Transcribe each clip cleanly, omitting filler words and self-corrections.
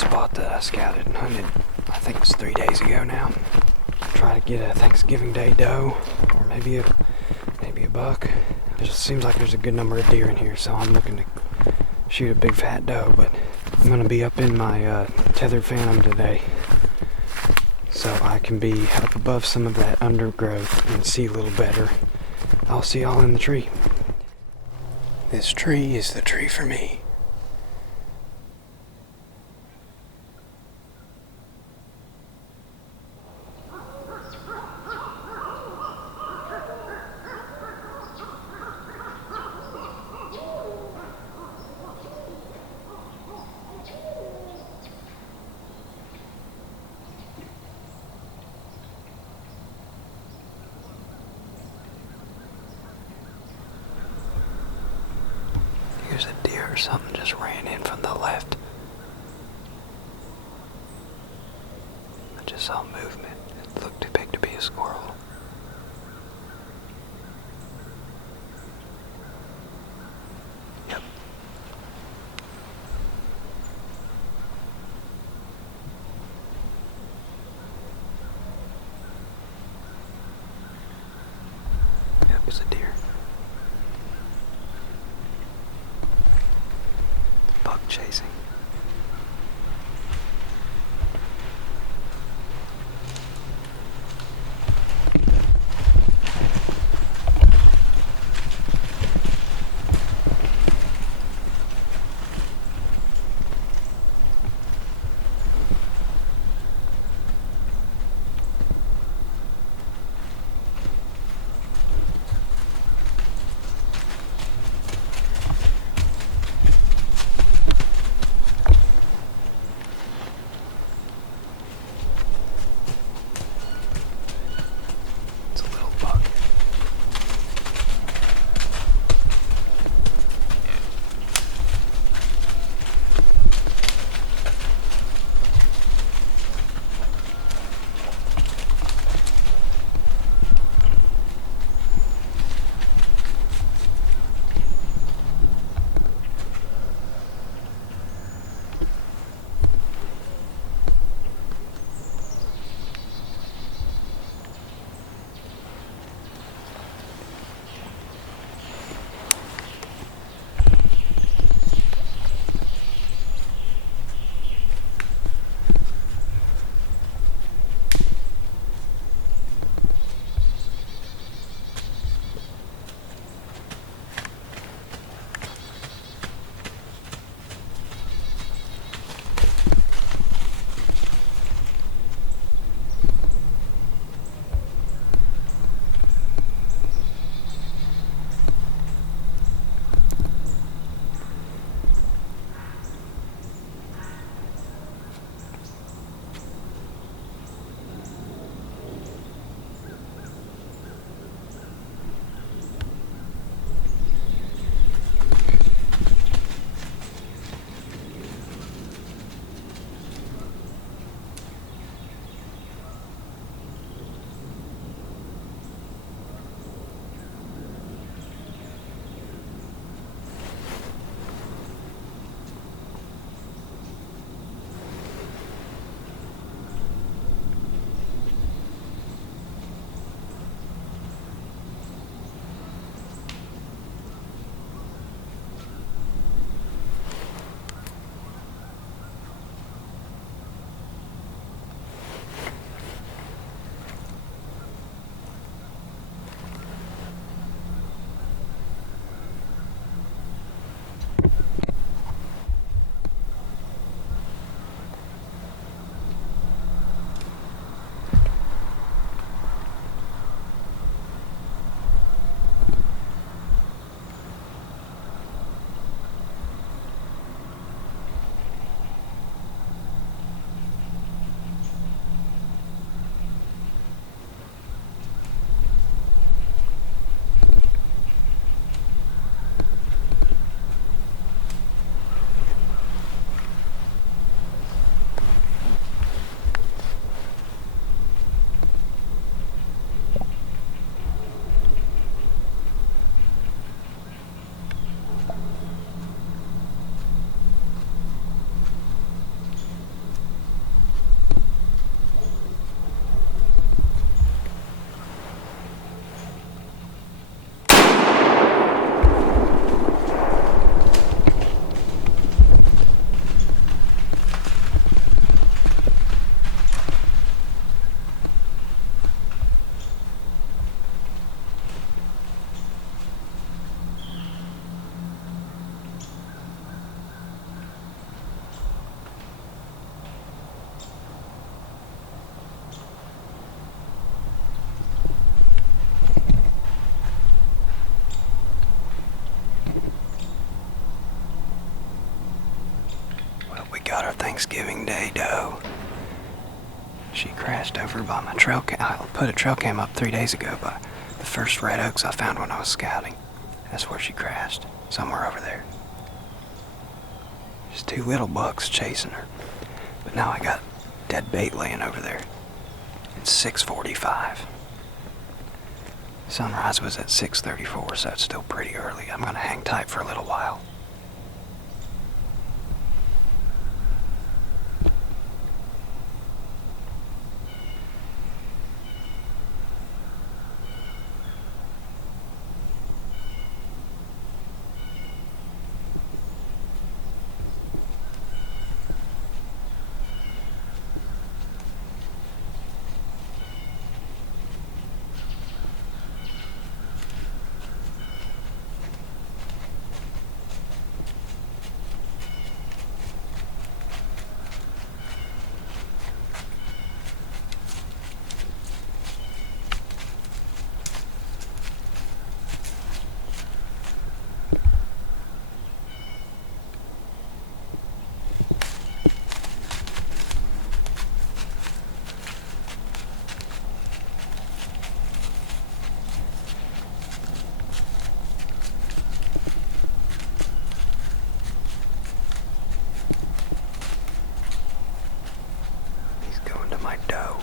spot that I scouted and hunted, I think it was 3 days ago now. Try to get a Thanksgiving Day doe, or maybe a buck. It just seems like there's a good number of deer in here, so I'm looking to shoot a big fat doe, but I'm going to be up in my tethered phantom today, so I can be up above some of that undergrowth and see a little better. I'll see y'all in the tree. This tree is the tree for me. There's a deer or something just ran in from the left. I just saw movement. It looked too big to be a squirrel. Yep. Yep, it's a deer. Buck chasing. Thanksgiving Day doe. She crashed over by my trail cam. I put a trail cam up 3 days ago by the first red oaks I found when I was scouting. That's where she crashed, somewhere over there. There's 2 little bucks chasing her. But now I got dead bait laying over there. It's 6:45. Sunrise was at 6:34, so it's still pretty early. I'm gonna hang tight for a little while. My doe.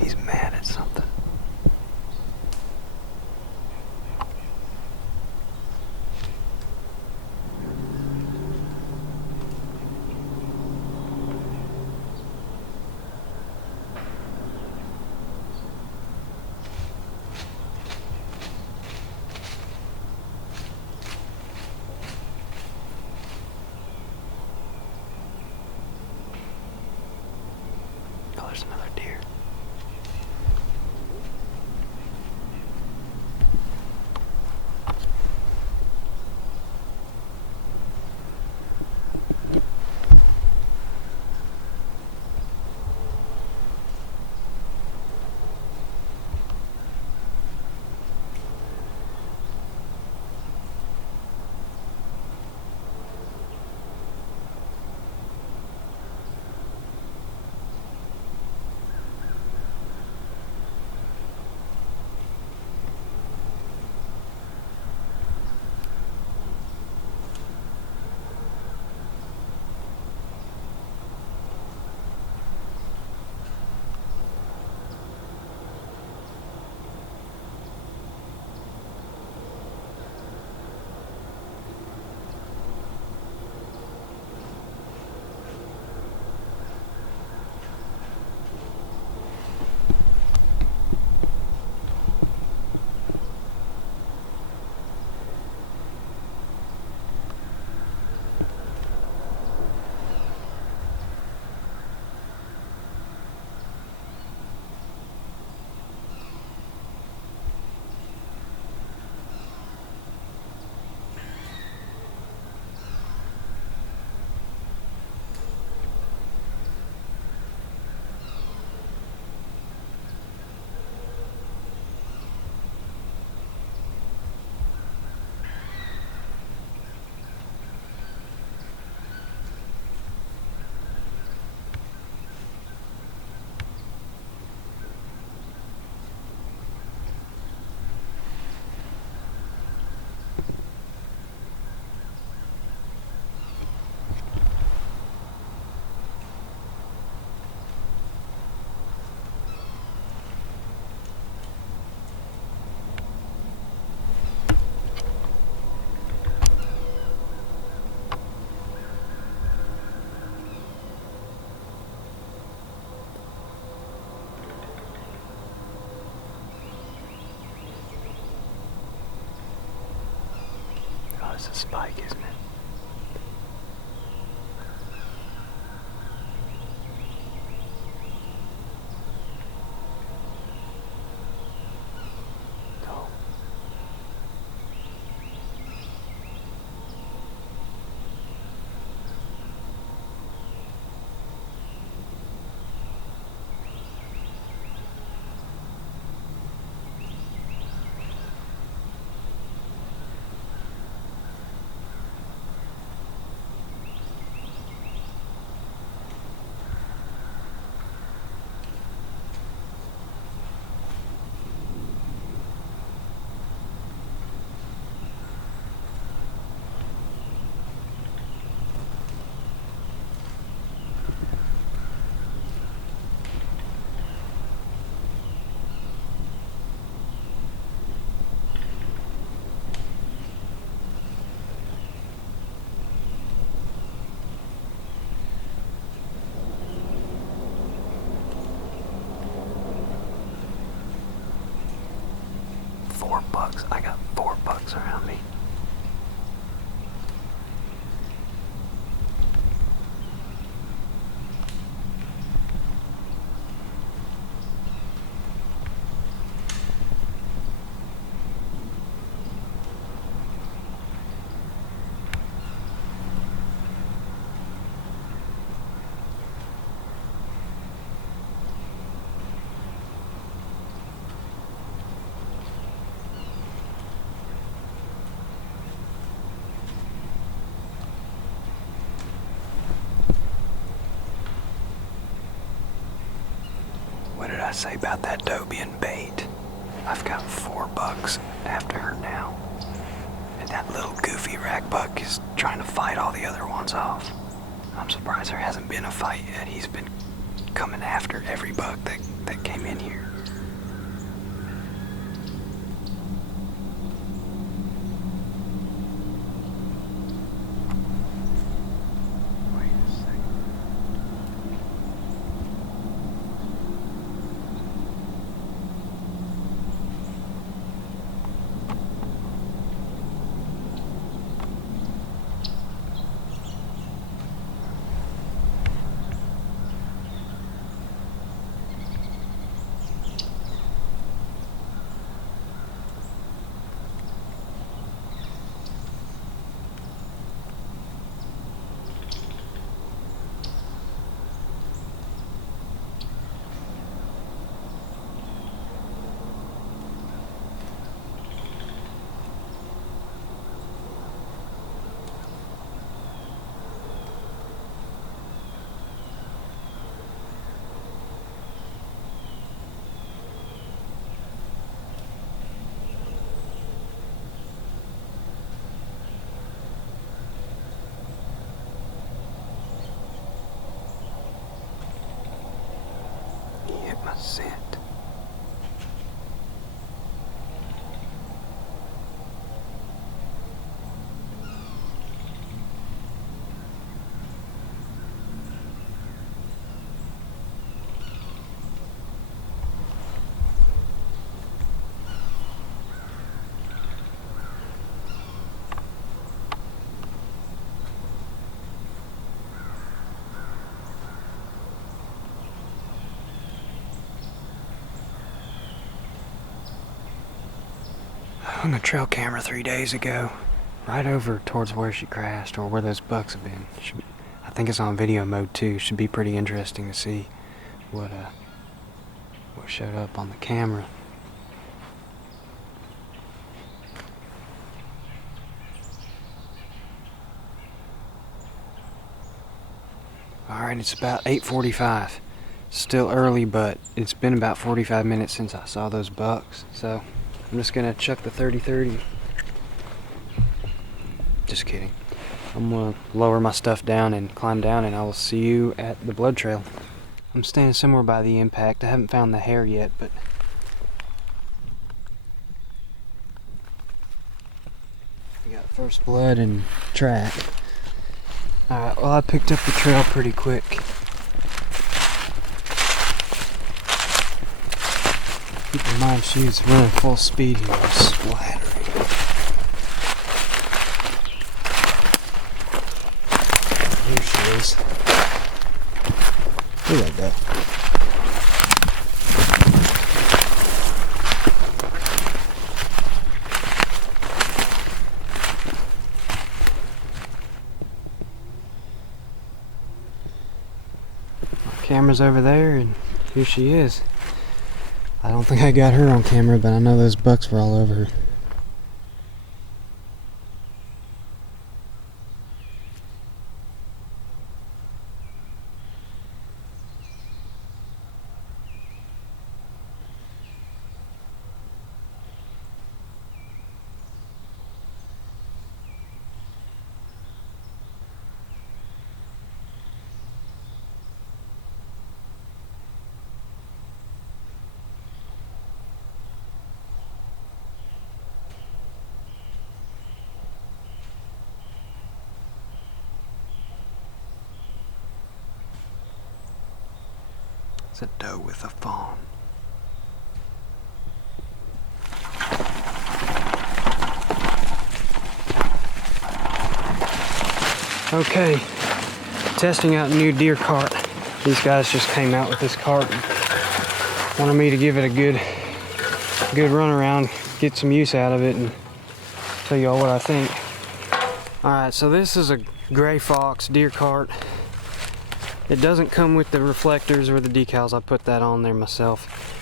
He's mad at something. Oh, there's another deer. It's a spike, isn't it? 4 bucks. I got 4 bucks around me. What did I say about that doe being bait? I've got 4 bucks after her now. And that little goofy rack buck is trying to fight all the other ones off. I'm surprised there hasn't been a fight yet. He's been coming after every buck that came in here. My scent. I hung a trail camera 3 days ago, right over towards where she crashed, or where those bucks have been. I think it's on video mode too. Should be pretty interesting to see what showed up on the camera. Alright, it's about 8:45. Still early, but it's been about 45 minutes since I saw those bucks, so I'm just gonna chuck the 30-30. Just kidding. I'm gonna lower my stuff down and climb down, and I will see you at the blood trail. I'm standing somewhere by the impact. I haven't found the hair yet, but we got first blood and track. Alright, well, I picked up the trail pretty quick. Keep in mind she's running full speed here, splattering. Here she is. Look at that. My camera's over there, and here she is. I don't think I got her on camera, but I know those bucks were all over her. It's a doe with a fawn. Okay, testing out a new deer cart. These guys just came out with this cart and wanted me to give it a good run around, get some use out of it, and tell you all what I think. Alright, so this is a Gray Fox deer cart. It doesn't come with the reflectors or the decals. I put that on there myself.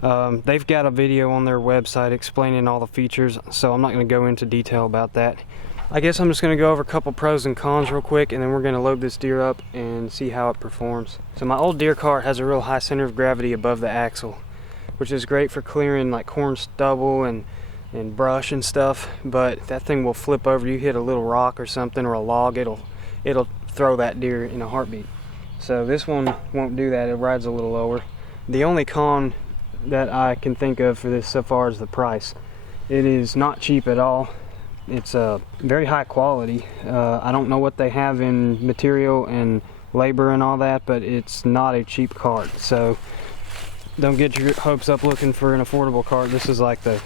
They've got a video on their website explaining all the features, so I'm not going to go into detail about that. I guess I'm just going to go over a couple pros and cons real quick, and then we're going to load this deer up and see how it performs. So my old deer cart has a real high center of gravity above the axle, which is great for clearing like corn stubble and brush and stuff, but that thing will flip over. You hit a little rock or something or a log, it'll throw that deer in a heartbeat. So this one won't do that. It rides a little lower. The only con that I can think of for this so far is the price. It is not cheap at all. It's very high quality. I don't know what they have in material and labor and all that, but it's not a cheap cart. So don't get your hopes up looking for an affordable cart. This is like the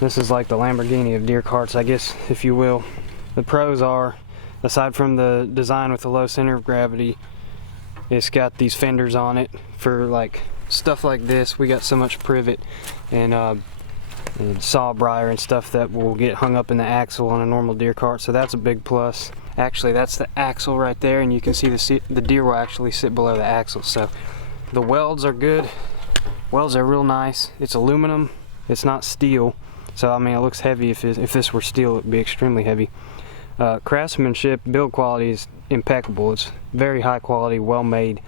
Lamborghini of deer carts, I guess, if you will. The pros are, aside from the design with the low center of gravity, it's got these fenders on it for like stuff like this. We got so much privet and sawbriar and stuff that will get hung up in the axle on a normal deer cart, so that's a big plus. Actually, that's the axle right there, and you can see the deer will actually sit below the axle. So the welds are good. Welds are real nice. It's aluminum, it's not steel, so I mean it looks heavy. If this were steel, it would be extremely heavy. Craftsmanship, build quality is impeccable. It's very high quality, well made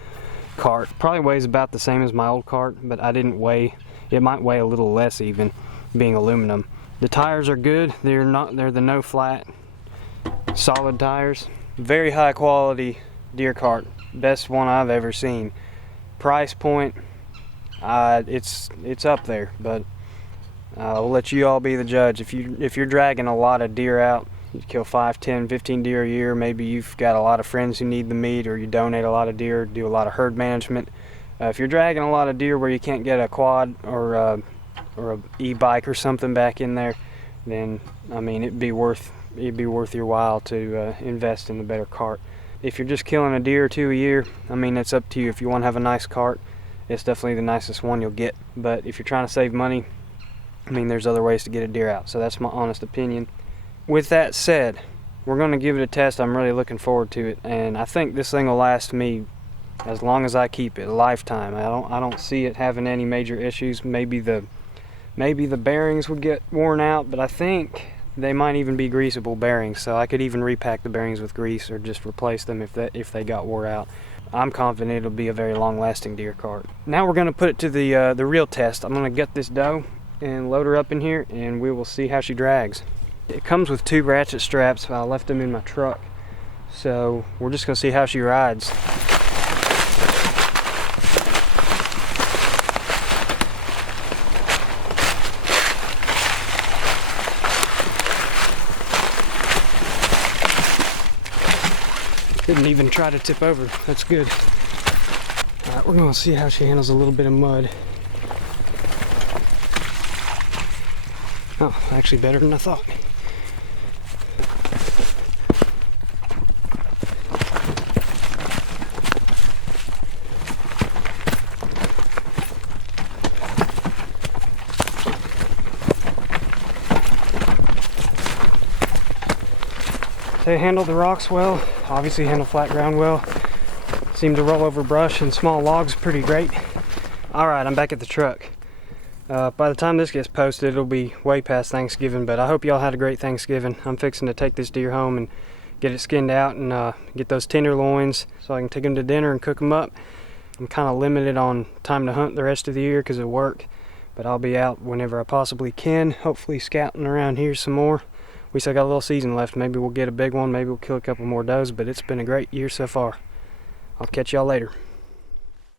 cart. Probably weighs about the same as my old cart, but I didn't weigh. It might weigh a little less even, being aluminum. The tires are good. They're the no flat solid tires. Very high quality deer cart. Best one I've ever seen. Price point, it's up there, but we'll let you all be the judge. If you're dragging a lot of deer out, you kill 5, 10, 15 deer a year. Maybe you've got a lot of friends who need the meat, or you donate a lot of deer, do a lot of herd management. If you're dragging a lot of deer where you can't get a quad or a e-bike or something back in there, then I mean it'd be worth your while to invest in a better cart. If you're just killing a deer or two a year, I mean it's up to you. If you want to have a nice cart, it's definitely the nicest one you'll get. But if you're trying to save money, I mean there's other ways to get a deer out. So that's my honest opinion. With that said, we're going to give it a test. I'm really looking forward to it, and I think this thing will last me as long as I keep it, a lifetime. I don't see it having any major issues. Maybe the bearings would get worn out, but I think they might even be greasable bearings, so I could even repack the bearings with grease or just replace them if they got wore out. I'm confident it'll be a very long-lasting deer cart. Now we're going to put it to the real test. I'm going to gut this doe and load her up in here, and we will see how she drags. It comes with 2 ratchet straps. I left them in my truck, so we're just going to see how she rides. Didn't even try to tip over. That's good. Alright, we're going to see how she handles a little bit of mud. Oh, actually better than I thought. They handle the rocks well, obviously handle flat ground well. Seem to roll over brush and small logs pretty great. Alright, I'm back at the truck. By the time this gets posted, it'll be way past Thanksgiving, but I hope y'all had a great Thanksgiving. I'm fixing to take this deer home and get it skinned out and get those tenderloins so I can take them to dinner and cook them up. I'm kind of limited on time to hunt the rest of the year because of work, but I'll be out whenever I possibly can, hopefully scouting around here some more. We still got a little season left. Maybe we'll get a big one, maybe we'll kill a couple more does, but it's been a great year so far. I'll catch y'all later.